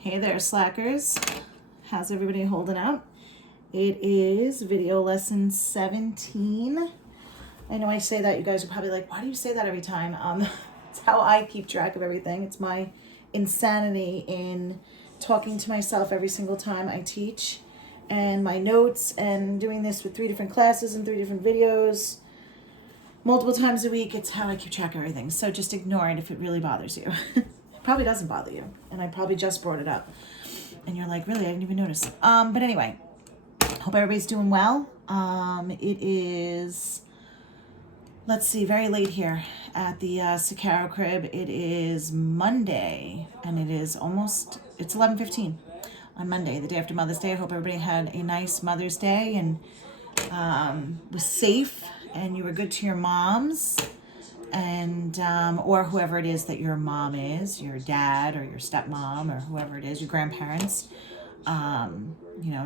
Hey there, slackers. How's everybody holding up? It is video lesson 17. I know I say that, you guys are probably like, why do you say that every time? It's how I keep track of everything. It's my insanity in talking to myself every single time I teach, and my notes, and doing this with 3 different classes and 3 different videos multiple times a week. It's how I keep track of everything. So just ignore it if it really bothers you. It probably doesn't bother you, and I probably just brought it up, and you're like, really? I didn't even notice. But anyway, hope everybody's doing well. It is, let's see, very late here at the Sicaro crib. It is Monday, and it's 11:15 on Monday, the day after Mother's Day. I hope everybody had a nice Mother's Day and was safe, and you were good to your moms, and or whoever it is that your mom is, your dad or your stepmom or whoever it is, your grandparents.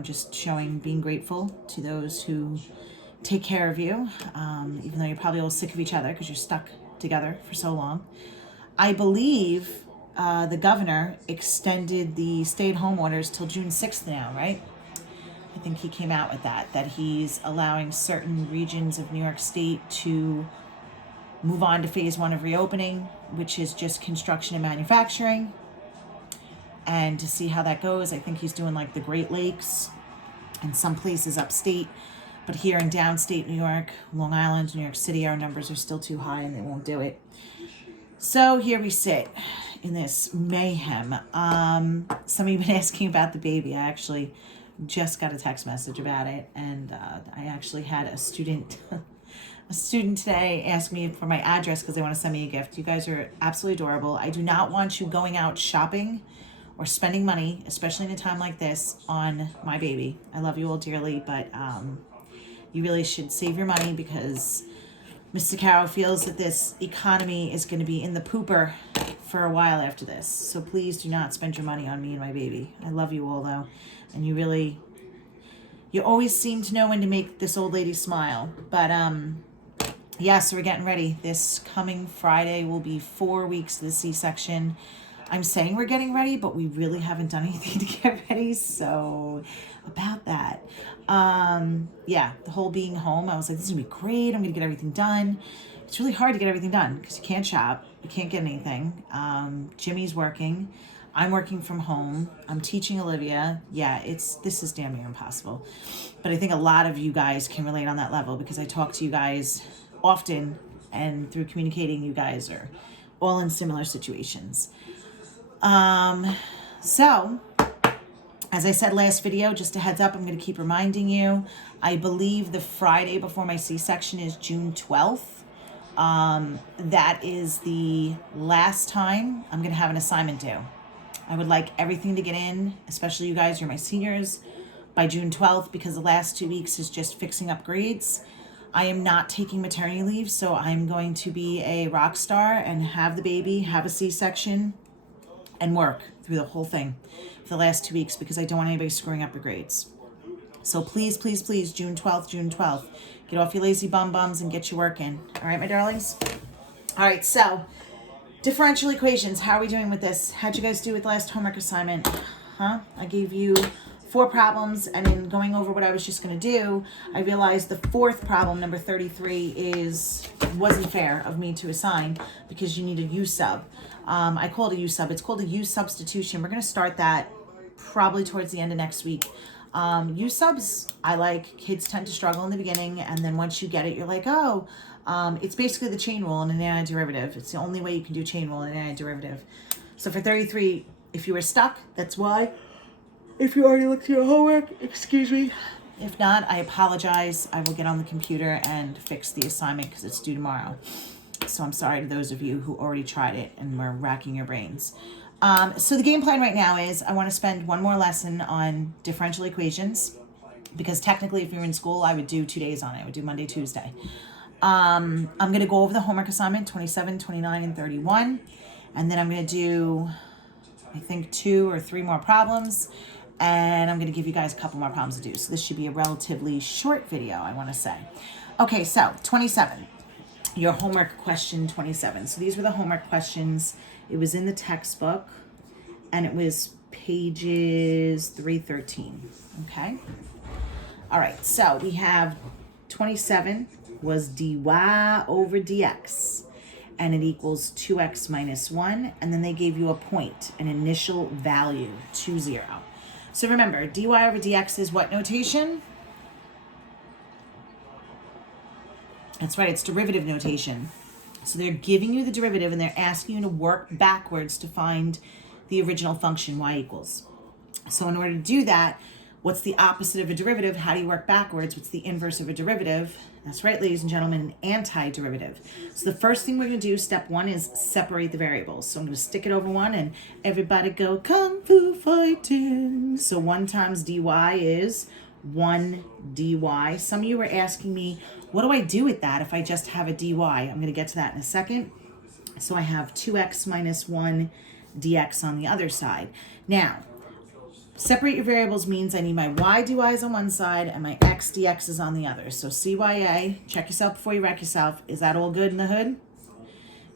Just being grateful to those who take care of you, even though you're probably all sick of each other because you're stuck together for so long. I believe the governor extended the stay-at-home orders till June 6th now, right? I think he came out with that he's allowing certain regions of New York State to move on to phase 1 of reopening, which is just construction and manufacturing, and to see how that goes. I think he's doing like the Great Lakes and some places upstate, but here in downstate New York, Long Island, New York City, our numbers are still too high and they won't do it. So here we sit in this mayhem. Some of you have been asking about the baby. I actually just got a text message about it, and I actually had a student today ask me for my address because they want to send me a gift. You guys are absolutely adorable. I do not want you going out shopping or spending money, especially in a time like this, on my baby. I love you all dearly, but you really should save your money, because Mr. Caro feels that this economy is going to be in the pooper for a while after this. So please do not spend your money on me and my baby. I love you all, though, and you always seem to know when to make this old lady smile. But yeah, so we're getting ready. This coming Friday will be 4 weeks to the C-section. I'm saying we're getting ready, but we really haven't done anything to get ready. So about that. Yeah, the whole being home, I was like, this is gonna be great. I'm gonna get everything done. It's really hard to get everything done because you can't shop. You can't get anything. Jimmy's working. I'm working from home. I'm teaching Olivia. Yeah, this is damn near impossible. But I think a lot of you guys can relate on that level, because I talk to you guys often, and through communicating, you guys are all in similar situations. So as I said last video, just a heads up, I'm going to keep reminding you, I believe the Friday before my C-section is June 12th. That is the last time I'm going to have an assignment due. I would like everything to get in, especially you guys, you're my seniors, by June 12th, because the last 2 weeks is just fixing up grades. I am not taking maternity leave, so I'm going to be a rock star and have the baby, have a C-section, and work through the whole thing for the last 2 weeks, because I don't want anybody screwing up your grades. So please, please, please, June 12th, get off your lazy bums and get your work in. All right, my darlings? All right, so differential equations. How are we doing with this? How'd you guys do with the last homework assignment? I gave you 4 problems, and in going over what I was just going to do, I realized the 4th problem, number 33, wasn't fair of me to assign, because you need a U sub. I call it a U sub. It's called a U substitution. We're going to start that probably towards the end of next week. U subs, I like. Kids tend to struggle in the beginning, and then once you get it, you're like, oh, it's basically the chain rule in an antiderivative. It's the only way you can do chain rule in an antiderivative. So for 33, if you were stuck, that's why. If you already looked at your homework, excuse me. If not, I apologize. I will get on the computer and fix the assignment because it's due tomorrow. So I'm sorry to those of you who already tried it and were racking your brains. So the game plan right now is I want to spend one more lesson on differential equations, because technically if you're in school, I would do 2 days on it. I would do Monday, Tuesday. I'm going to go over the homework assignment, 27, 29, and 31. And then I'm going to do, I think, 2 or 3 more problems. And I'm going to give you guys a couple more problems to do. So this should be a relatively short video, I want to say. Okay, so 27. Your homework question 27. So these were the homework questions. It was in the textbook, and it was pages 313. Okay. All right. So we have 27 was dy over dx, and it equals 2x minus 1, and then they gave you a point, an initial value, 2, 0. So remember, dy over dx is what notation? That's right, it's derivative notation. So they're giving you the derivative, and they're asking you to work backwards to find the original function, y equals. So in order to do that, what's the opposite of a derivative? How do you work backwards? What's the inverse of a derivative? That's right, ladies and gentlemen, an antiderivative. So the first thing we're going to do, step 1, is separate the variables. So I'm going to stick it over 1, and everybody go kung fu fighting. So 1 times dy is 1 dy. Some of you were asking me, what do I do with that if I just have a dy? I'm going to get to that in a second. So I have 2x minus 1 dx on the other side. Now, separate your variables means I need my y dy's on one side and my x dx's on the other. So CYA, check yourself before you wreck yourself. Is that all good in the hood?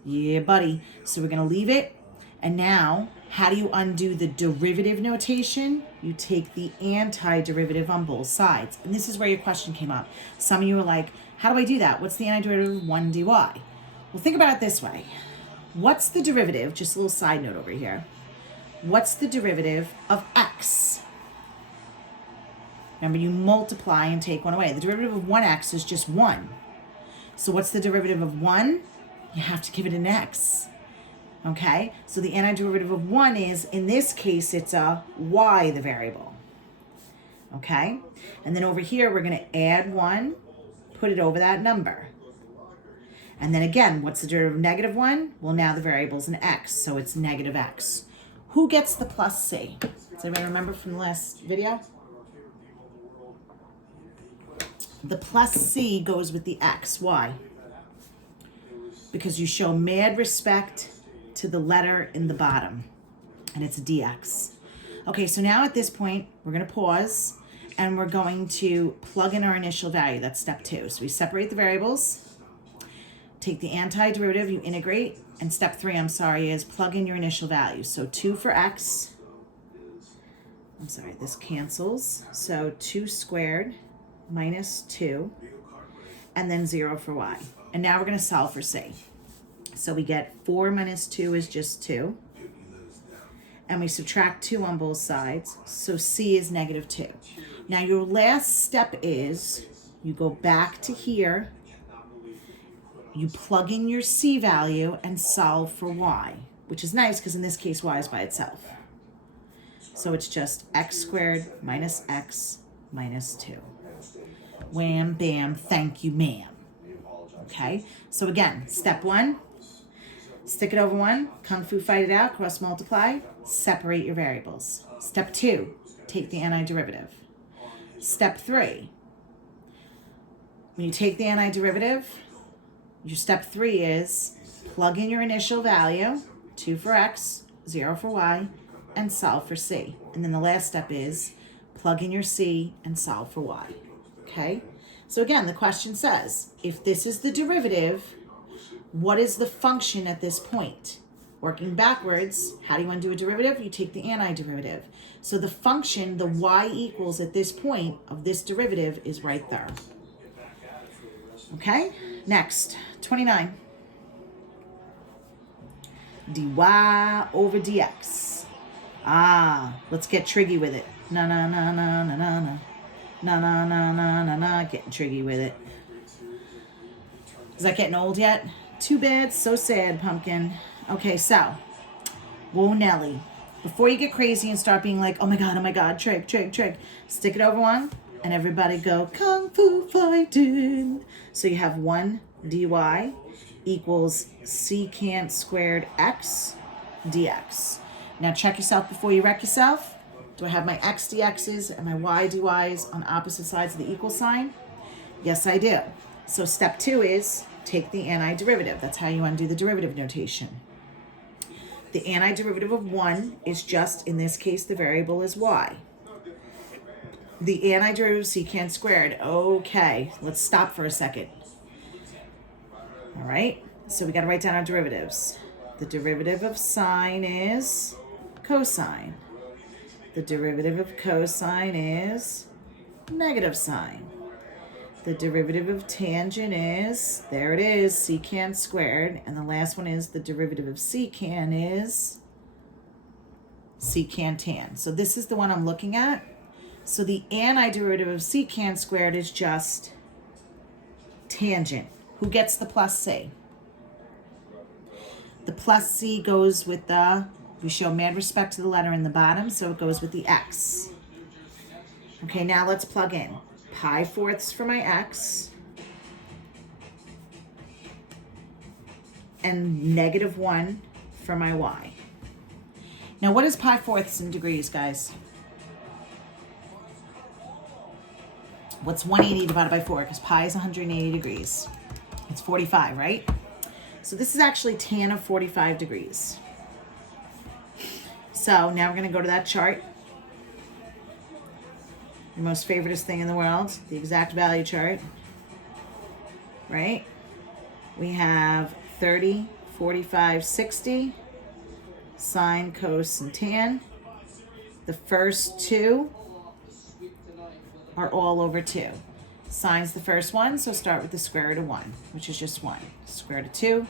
Yeah, buddy. So we're going to leave it. And now, how do you undo the derivative notation? You take the antiderivative on both sides. And this is where your question came up. Some of you were like, how do I do that? What's the antiderivative of 1 dy? Well, think about it this way. What's the derivative? Just a little side note over here. What's the derivative of x? Remember, you multiply and take 1 away. The derivative of 1x is just 1. So what's the derivative of 1? You have to give it an x. Okay? So the antiderivative of 1 is, in this case, it's a y, the variable. Okay? And then over here, we're going to add 1, put it over that number. And then again, what's the derivative of negative 1? Well, now the variable's an x, so it's negative x. Who gets the plus c? Does anybody remember from the last video? The plus c goes with the x. Why? Because you show mad respect to the letter in the bottom, and it's dx. Okay, so now at this point, we're going to pause, and we're going to plug in our initial value. That's step 2. So we separate the variables, take the antiderivative, you integrate, and step 3, is plug in your initial value. So 2 for x. This cancels. So 2 squared minus 2, and then 0 for y. And now we're going to solve for c. So we get 4 minus 2 is just 2. And we subtract 2 on both sides. So c is negative 2. Now your last step is you go back to here, you plug in your c value and solve for y, which is nice because in this case y is by itself. So it's just x squared minus x minus 2. Wham, bam, thank you, ma'am. Okay, so again, step 1, stick it over 1, kung fu fight it out, cross multiply, separate your variables. Step 2, take the antiderivative. Step 3, when you take the antiderivative, your step 3 is plug in your initial value, 2 for x, 0 for y, and solve for c. And then the last step is plug in your c and solve for y. Okay? So again, the question says, if this is the derivative, what is the function at this point? Working backwards, how do you undo a derivative? You take the antiderivative. So the function, the y equals at this point of this derivative is right there. Okay? Next, 29. dy over dx. Let's get triggy with it. Na na na na na na na. Na na na na na na. Getting triggy with it. Is that getting old yet? Too bad, so sad, pumpkin. Okay, so, whoa, Nelly. Before you get crazy and start being like, oh my god, trig, stick it over 1, and everybody go kung fu fighting. So you have 1 dy equals secant squared x dx. Now check yourself before you wreck yourself. Do I have my x dx's and my y dy's on opposite sides of the equal sign? Yes, I do. So step 2 is take the antiderivative. That's how you undo the derivative notation. The antiderivative of 1 is just, in this case, the variable is y. The antiderivative of secant squared. Okay, let's stop for a second. All right, so we got to write down our derivatives. The derivative of sine is cosine. The derivative of cosine is negative sine. The derivative of tangent is, there it is, secant squared. And the last one is the derivative of secant is secant tan. So this is the one I'm looking at. So the antiderivative of secant squared is just tangent. Who gets the plus c? The plus c goes with the, we show mad respect to the letter in the bottom, so it goes with the x. Okay, now let's plug in. Pi fourths for my x and -1 for my y. Now what is pi fourths in degrees, guys? What's 180 divided by 4? Because pi is 180 degrees. It's 45, right? So this is actually tan of 45 degrees. So now we're going to go to that chart. Your most favoriteest thing in the world, the exact value chart, right? We have 30, 45, 60, sine, cos, and tan. The first two are all over 2. Sine's the first one, so start with the square root of 1, which is just 1. Square root of 2,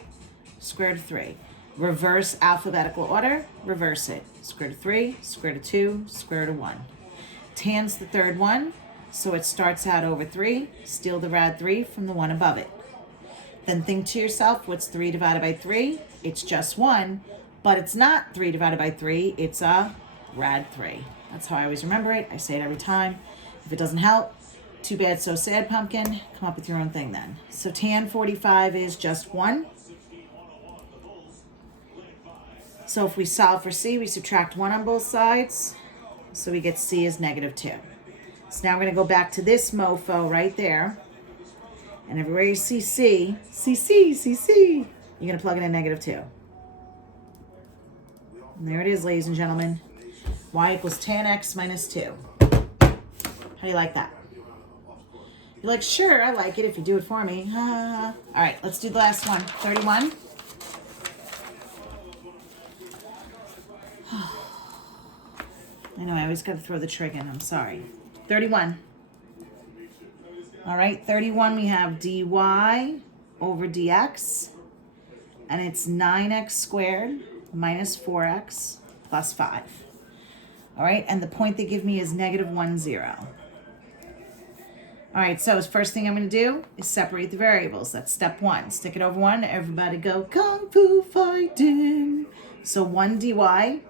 square root of 3. Reverse alphabetical order, reverse it. Square root of 3, square root of 2, square root of 1. Tan's the third one, so it starts out over 3. Steal the rad 3 from the one above it. Then think to yourself, what's 3 divided by 3? It's just 1, but it's not 3 divided by 3. It's a rad 3. That's how I always remember it. I say it every time. If it doesn't help, too bad, so sad, pumpkin. Come up with your own thing then. So tan 45 is just 1. So if we solve for c, we subtract 1 on both sides. So we get c is -2. So now we're going to go back to this mofo right there. And everywhere you see c, you're going to plug in a -2. And there it is, ladies and gentlemen. Y equals tan x minus 2. How do you like that? You're like, sure, I like it if you do it for me. All right, let's do the last one. 31. I know, I always got to throw the trig in. I'm sorry. 31. All right, 31, we have dy over dx. And it's 9x squared minus 4x plus 5. All right, and the point they give me is -1, 0. All right, so first thing I'm going to do is separate the variables. That's step 1. Stick it over 1. Everybody go kung fu fighting. So 1 dy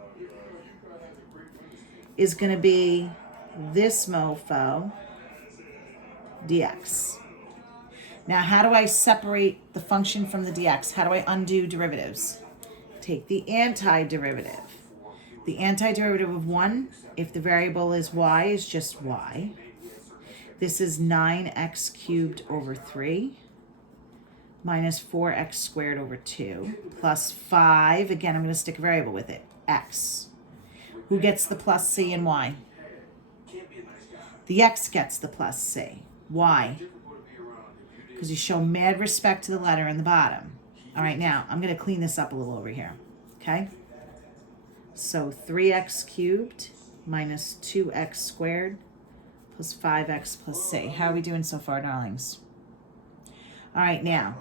is going to be this mofo dx. Now, how do I separate the function from the dx? How do I undo derivatives? Take the antiderivative. The antiderivative of 1, if the variable is y, is just y. This is 9x cubed over 3 minus 4x squared over 2 plus 5. Again, I'm going to stick a variable with it, x. Who gets the plus c and y? The x gets the plus c. Why? Because you show mad respect to the letter in the bottom. All right, now I'm going to clean this up a little over here, okay? So 3x cubed minus 2x squared plus 5x plus c. How are we doing so far, darlings? All right, now,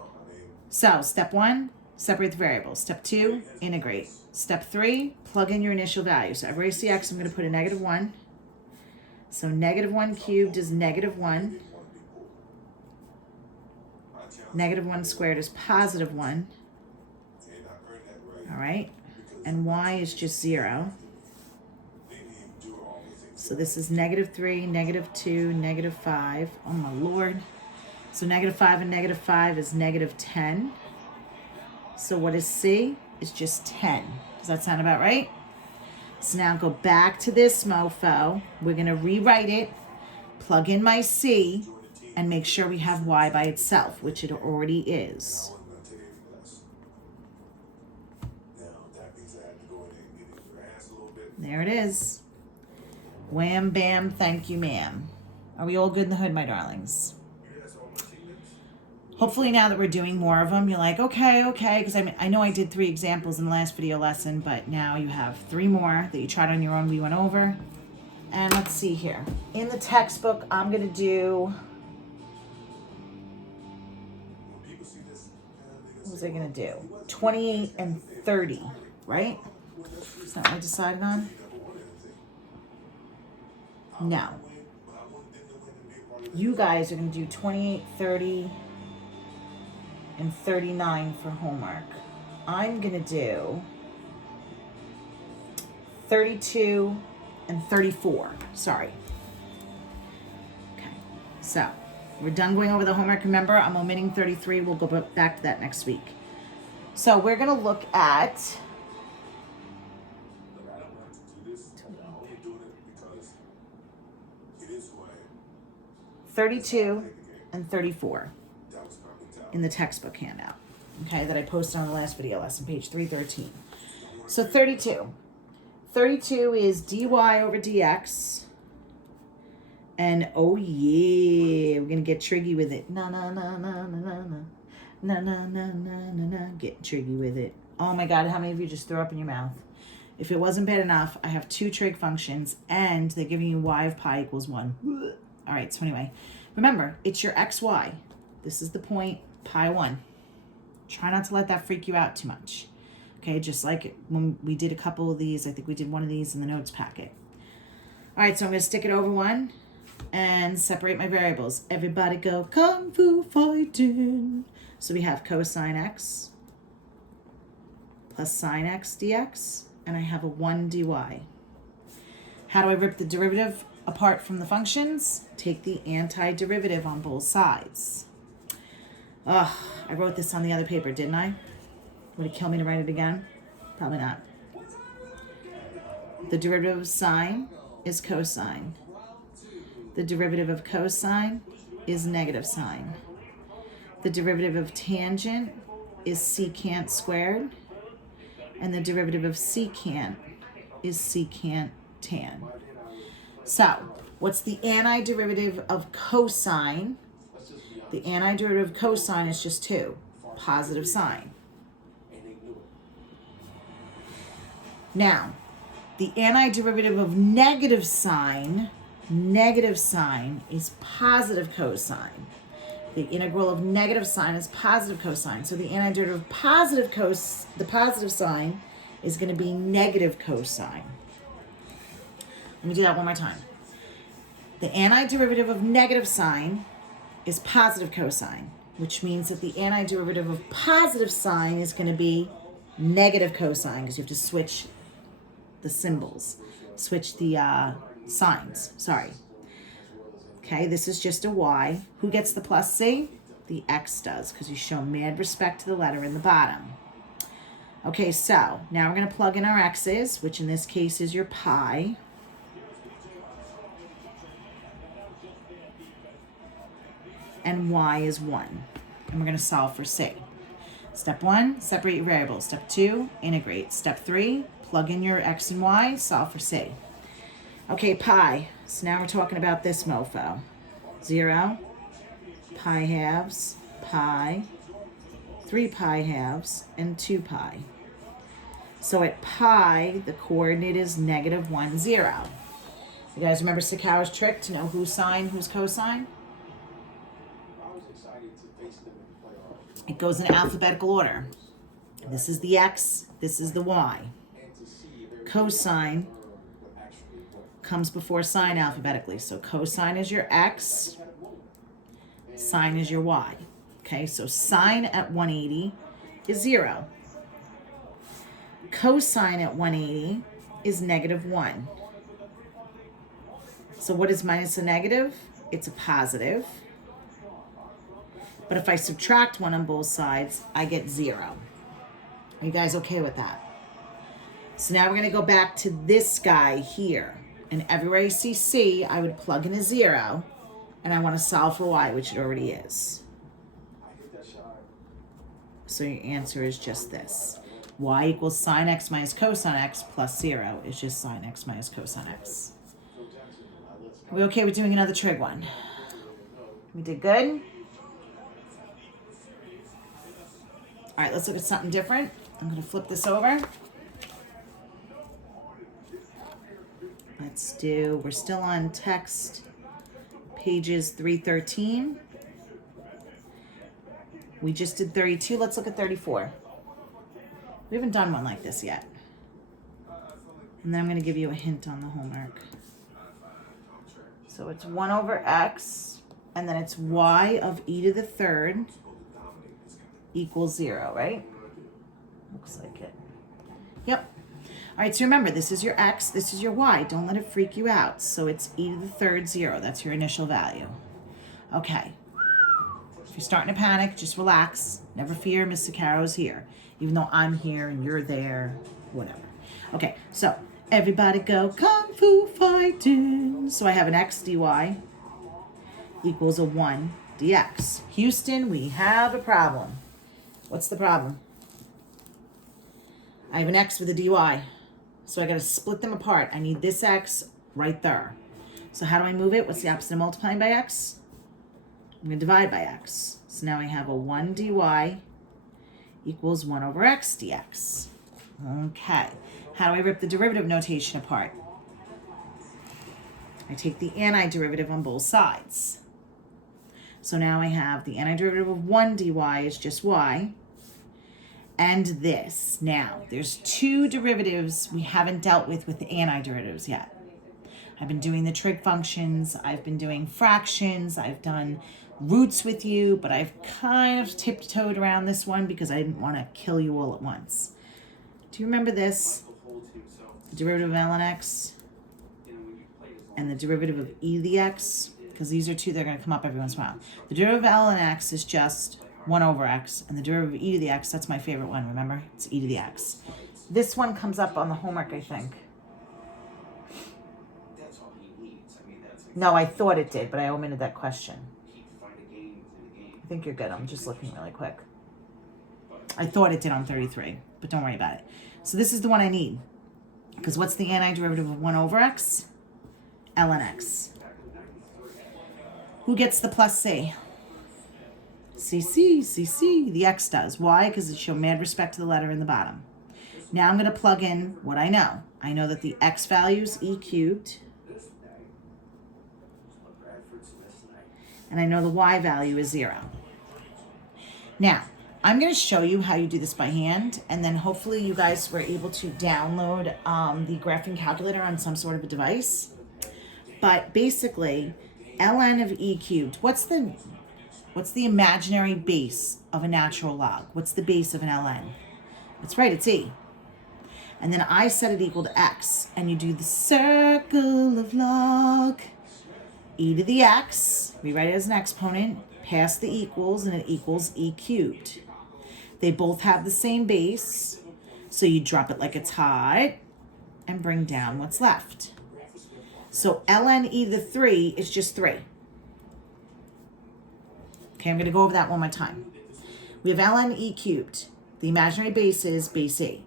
so step 1, separate the variables. Step 2, integrate. Step 3, plug in your initial value. So everywhere you see x, I'm going to put a -1. So -1 cubed is -1. -1 squared is +1. All right, and y is just 0. So this is -3, -2, -5. Oh my Lord. So -5 and -5 is -10. So what is c? It's just 10. Does that sound about right? So now go back to this mofo. We're going to rewrite it, plug in my c, and make sure we have y by itself, which it already is. There it is. Wham, bam, thank you, ma'am. Are we all good in the hood, my darlings? Hopefully now that we're doing more of them, you're like, okay, because I know I did 3 examples in the last video lesson, but now you have 3 more that you tried on your own we went over. And let's see here. In the textbook, I'm going to do... What was I going to do? 28 and 30, right? Is that what I decided on? No. You guys are going to do 28, 30, and 39 for homework. I'm going to do 32 and 34. Sorry. Okay. So, we're done going over the homework. Remember, I'm omitting 33. We'll go back to that next week. So, we're going to look at... 32 and 34 in the textbook handout, okay, that I posted on the last video lesson, page 313. So 32. 32 is dy over dx. And oh yeah, we're going to get triggy with it. Na na na na na na na. Na na na na na na. Get triggy with it. Oh my God, how many of you just threw up in your mouth? If it wasn't bad enough, I have 2 trig functions and they're giving you y of pi equals 1. All right, so anyway, remember, it's your xy. This is the point, pi 1. Try not to let that freak you out too much. Okay, just like when we did a couple of these, I think we did one of these in the notes packet. All right, so I'm going to stick it over 1 and separate my variables. Everybody go kung fu fighting. So we have cosine x plus sine x dx, and I have a 1 dy. How do I rip the derivative apart from the functions? Take the antiderivative on both sides. Ugh, I wrote this on the other paper, didn't I? Would it kill me to write it again? Probably not. The derivative of sine is cosine. The derivative of cosine is negative sine. The derivative of tangent is secant squared. And the derivative of secant is secant tan. So, what's the antiderivative of cosine? The antiderivative of cosine is just 2, positive sine. Now, the antiderivative of negative sine is positive cosine. The integral of negative sine is positive cosine. So the antiderivative of the positive sine is going to be negative cosine. Let me do that one more time. The antiderivative of negative sine is positive cosine, which means that the antiderivative of positive sine is going to be negative cosine, because you have to switch the symbols, switch the signs, sorry. Okay, this is just a y. Who gets the plus c? The x does, because you show mad respect to the letter in the bottom. Okay, so now we're going to plug in our x's, which in this case is your pi. And y is 1. And we're going to solve for c. Step 1, separate your variables. Step 2, integrate. Step 3, plug in your x and y, solve for c. Okay, pi. So now we're talking about this mofo. 0, pi halves, pi, 3 pi halves, and 2 pi. So at pi, the coordinate is negative 1, 0. You guys remember Sakauer's trick to know who's sine, who's cosine? It goes in alphabetical order. This is the x, this is the y. Cosine comes before sine alphabetically. So cosine is your x, sine is your y. Okay, so sine at 180 is 0. Cosine at 180 is negative 1. So what is minus a negative? It's a positive. But if I subtract 1 on both sides, I get 0. Are you guys okay with that? So now we're going to go back to this guy here. And everywhere you see c, I would plug in a 0. And I want to solve for y, which it already is. So your answer is just this. Y equals sine x minus cosine x plus 0 is just sine x minus cosine x. Are we okay with doing another trig one? We did good? All right, let's look at something different. I'm going to flip this over. we're still on text pages 313. We just did 32. Let's look at 34. We haven't done one like this yet. And then I'm going to give you a hint on the homework. So it's 1 over x, and then it's y of e to the third equals 0, right? Looks like it. Yep. All right, so remember, this is your x, this is your y. Don't let it freak you out. So it's e to the third 0. That's your initial value. Okay. If you're starting to panic, just relax. Never fear, Mr. Caro's here. Even though I'm here and you're there, whatever. Okay, so everybody go kung fu fighting. So I have an x dy equals a 1 dx. Houston, we have a problem. What's the problem? I have an x with a dy. So I got to split them apart. I need this x right there. So how do I move it? What's the opposite of multiplying by x? I'm going to divide by x. So now I have a 1 dy equals 1 over x dx. Okay. How do I rip the derivative notation apart? I take the antiderivative on both sides. So now I have the antiderivative of 1 dy is just y. And this. Now, there's 2 derivatives we haven't dealt with the antiderivatives yet. I've been doing the trig functions. I've been doing fractions. I've done roots with you, but I've kind of tiptoed around this one because I didn't want to kill you all at once. Do you remember this? The derivative of ln x and the derivative of e to the x, because these are 2 that are going to come up every once in a while. The derivative of ln x is just 1 over x, and the derivative of e to the x, that's my favorite one, remember? It's e to the x. This one comes up on the homework, I think. No, I thought it did, but I omitted that question. I think you're good. I'm just looking really quick. I thought it did on 33, but don't worry about it. So this is the one I need. Because what's the antiderivative of 1 over x? ln x. Who gets the plus c? CC, the x does. Why? Because it shows mad respect to the letter in the bottom. Now I'm going to plug in what I know. I know that the x value is e cubed. And I know the y value is 0. Now, I'm going to show you how you do this by hand, and then hopefully you guys were able to download the graphing calculator on some sort of a device. But basically, ln of e cubed, what's the imaginary base of a natural log? What's the base of an ln? That's right, it's e. And then I set it equal to x, and you do the circle of log. E to the x, rewrite it as an exponent, pass the equals, and it equals e cubed. They both have the same base, so you drop it like it's hot and bring down what's left. So ln e to the 3 is just 3. Okay, I'm going to go over that one more time. We have ln e cubed. The imaginary base is base e.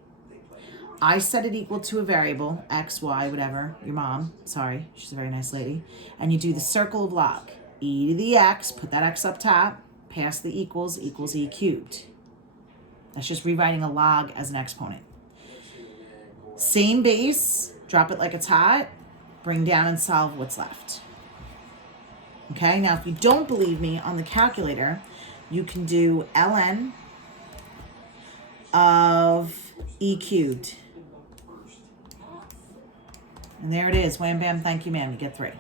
I set it equal to a variable, x, y, whatever, your mom, sorry, she's a very nice lady, and you do the circle of log. E to the x, put that x up top, pass the equals e cubed. That's just rewriting a log as an exponent. Same base, drop it like it's hot, bring down and solve what's left. Okay, now if you don't believe me on the calculator, you can do ln of e cubed. And there it is. Wham, bam, thank you, ma'am. You get 3.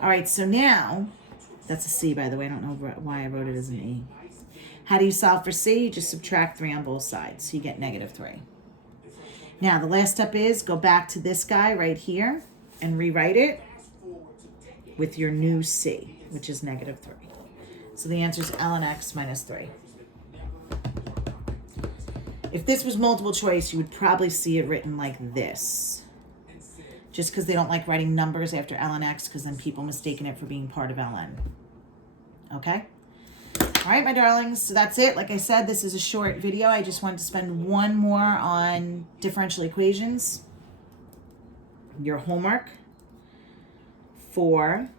All right, so now, that's a C, by the way. I don't know why I wrote it as an E. How do you solve for C? You just subtract 3 on both sides, so you get negative 3. Now, the last step is go back to this guy right here and rewrite it with your new C, which is negative 3. So the answer is ln x minus 3. If this was multiple choice, you would probably see it written like this. Just because they don't like writing numbers after ln x, because then people mistaken it for being part of ln. Okay? All right, my darlings, so that's it. Like I said, this is a short video. I just wanted to spend one more on differential equations. Your homework for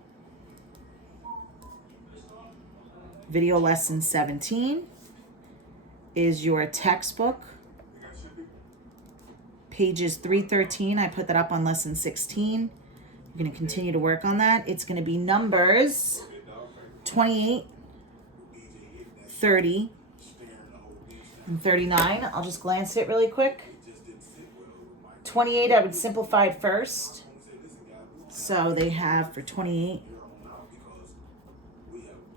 video lesson 17 is your textbook, pages 313. I put that up on lesson 16. We're going to continue to work on that. It's going to be numbers 28, 30, and 39. I'll just glance at it really quick. 28, I would simplify it first. So they have for 28,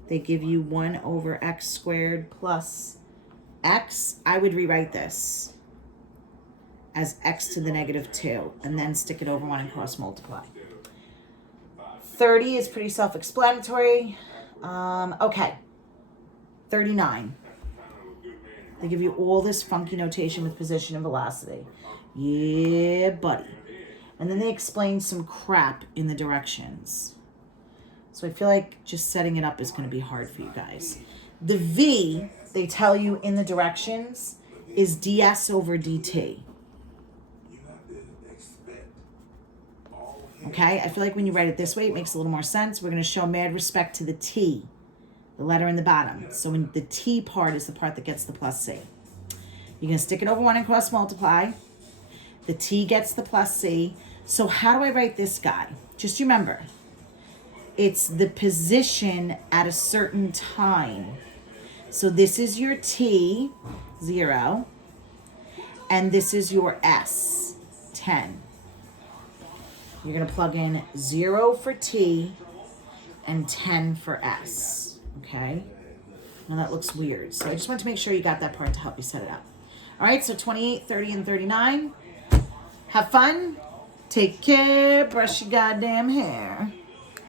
they give you 1 over x squared plus x. I would rewrite this as x to the negative 2 and then stick it over 1 and cross multiply. 30 is pretty self-explanatory. Okay, 39. They give you all this funky notation with position and velocity. Yeah, buddy. And then they explain some crap in the directions. So I feel like just setting it up is going to be hard for you guys. The v, they tell you in the directions, is ds over dt. Okay, I feel like when you write it this way, it makes a little more sense. We're going to show mad respect to the t, the letter in the bottom. So when the t part is the part that gets the plus c. You're going to stick it over 1 and cross multiply. The t gets the plus c. So how do I write this guy? Just remember, it's the position at a certain time. So this is your t, 0, and this is your s, 10. You're going to plug in 0 for t and 10 for s, okay? Now that looks weird. So I just want to make sure you got that part to help you set it up. All right, so 28, 30, and 39. Have fun. Take care. Brush your goddamn hair.